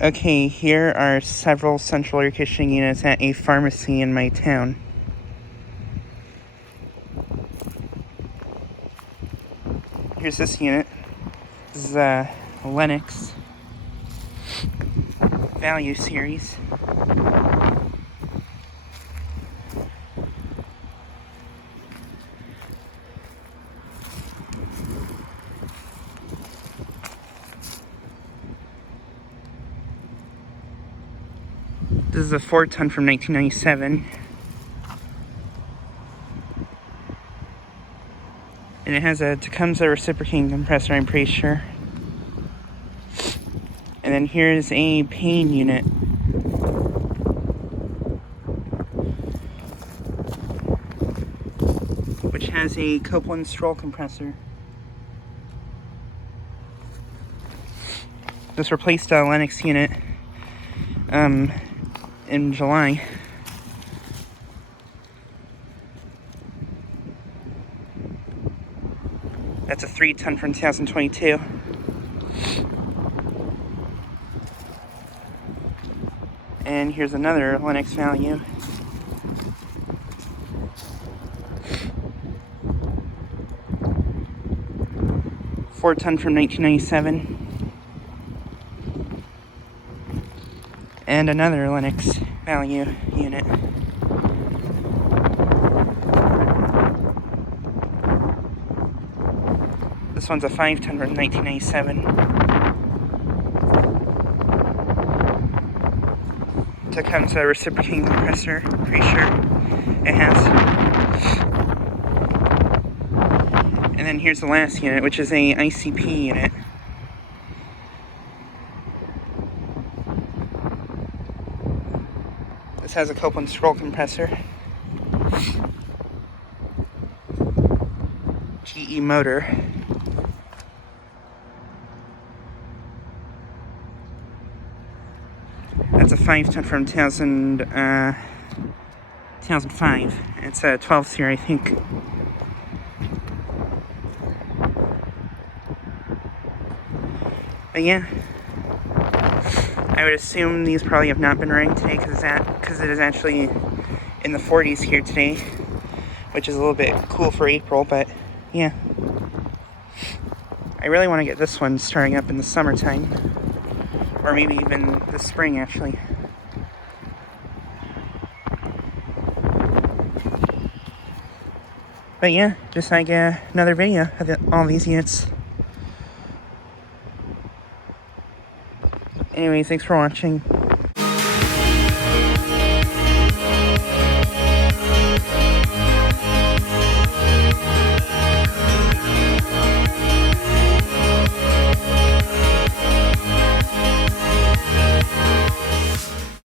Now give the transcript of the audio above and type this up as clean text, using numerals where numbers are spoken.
Okay, here are several central air conditioning units at a pharmacy in my town. Here's this unit. This is a Lennox Value series. This is a 4-ton from 1997. And it has a Tecumseh reciprocating compressor, I'm pretty sure. And then here's a Payne unit. Which has a Copeland Stroll compressor. This replaced a Lennox unit in July. That's a 3-ton from 2022. And here's another Lennox Value. Four-ton from 1997. And another Lennox Value unit. This one's a 5-ton from 1997. Tecumseh reciprocating compressor, pretty sure it has. And then here's the last unit, which is a ICP unit. This has a Copeland Stroll compressor. GE motor. That's a 5-ton from 2005. It's a 12 series, I think. But yeah, I would assume these probably have not been running today because it is actually in the 40s here today, which is a little bit cool for April, but yeah. I really want to get this one starting up in the summertime, or maybe even the spring actually. But yeah, just like another video of all these units. Anyways, thanks for watching.